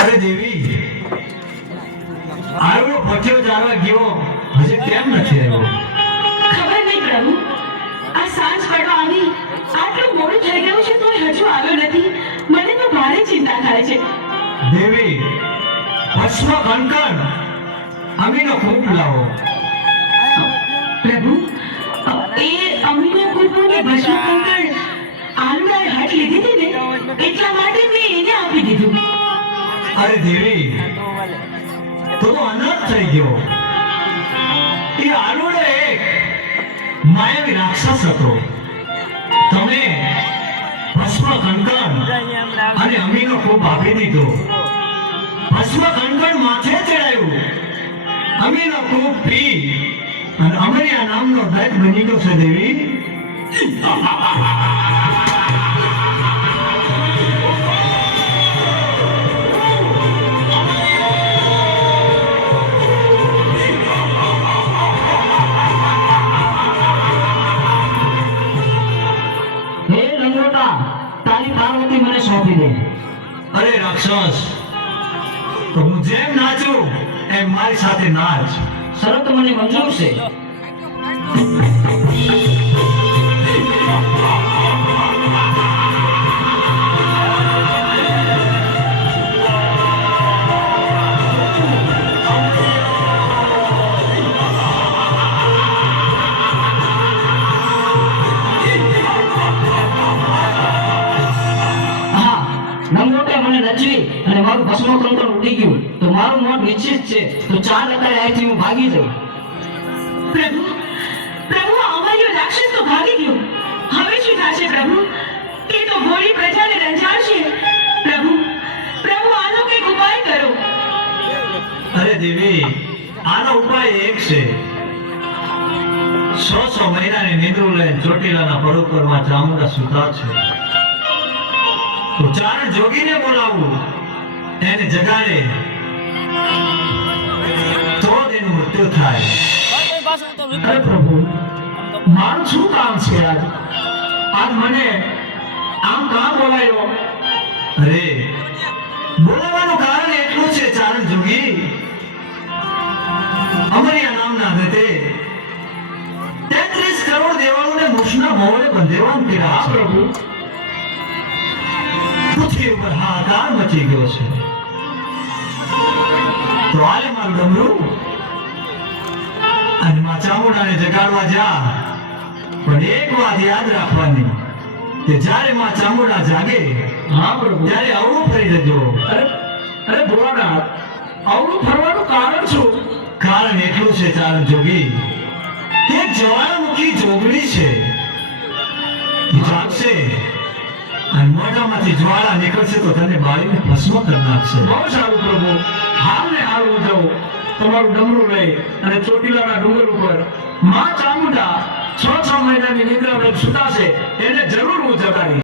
અરે દેવી, આવ્યો પહોંચ્યો જાણવા ગયો, હજી કેમ નથી આવ્યો? ખબર નહીં પ્રભુ, આ સાંજ પડવા આવી, આટલું મોડું થઈ ગયું છે તોય હજુ આવ્યો નથી. મને તો ભારે ચિંતા થાય છે. દેવી, ભસ્મ કંકણ અમીનો ખૂબ લાવો. પ્રભુ, એ અમીનો કુકુની ભસ્મ કંકણ આલુડાએ હાથ લીધી હતી ને, એટલા માટે મેં એને આપી દીધું. અરે દેવી, તો અનર્થ થઈ ગયો. એ આલુડો એક માયાવી રાક્ષસ હતો. તમે ભસ્મ કંકણ અને અમીનો ખૂબ આપી દીધો. ભસ્મ કંકણ માથે ચડાયું, અમીનો ખૂબ પી અને અમરિયા નામનો દૈત બની ગયો છે. દેવી, તારી પાર્વતી મને સોંપી દે. અરે રાક્ષસ, તો હું જેમ નાચું એમ મારી સાથે નાચ. શરત મને મંજૂર છે. મને નચવી અને મારું ભસ્મ કંકણ ઉડી ગયું તો મારું મોત નિશ્ચિત છે. તો ચાલ અત્યારે અહીંથી હું ભાગી જાઉં. પ્રભુ, પ્રભુ, અમારું રાક્ષસ તો ભાગી ગયો. હવે શું થશે પ્રભુ? તે તો ભોળી પ્રજાને રંજાડશે. પ્રભુ, પ્રભુ, આનો કંઈક ઉપાય કરો. અરે દેવી, આનો ઉપાય એક છે. 100 મહિનાની નિંદ્રું લઈને ચોટીલાના પરોપરમાં ચામુંડા સૂતા છે. તો ચારણ જોગીને બોલાવું, એને જગાડે તો જ એનું મૃત્યુ થાય. અરે પ્રભુ, મારું શું કામ છે આજ? આજ મને આમ કાં બોલાયો? અરે, બોલાવાનું કારણ એટલું છે ચારણ જોગી, અમરિયા નામના દત્તે 33 કરોડ દેવાળોને મુશના મોહરે બંધેવાન કર્યા છે. પ્રભુ, પૃથ્વી ઉપર હાહાકાર મચી ગયો છે. તો આલે મારું ડમરું અને માં ચામુંડાને જગાડવા જા. પણ એક વાત યાદ રાખવાની કે જ્યારે માં ચામુંડા જાગે, હા પ્રભુ, ત્યારે અવળું ફરી જજો. અરે ભોળાનાથ, આવડું ફરવાનું કારણ શું? કારણ એટલું છે ચારણ જોગી કે જ્વાળામુખી જોગણી છે. એ જાગશે અને મોઢામાંથી જ્વાળા નીકળશે તો તને બાળીને ભસ્મ કરી નાખશે. બહુ સારું પ્રભુ, હાલ ને હાલ હું જાઉં તમારું ડમરું લઈ અને ચોટીલાના ડુંગર ઉપર માં ચામુંડા 6 મહિનાની નિદ્રા લઈને સુતા છે, એને જરૂર હું જગાડીશ.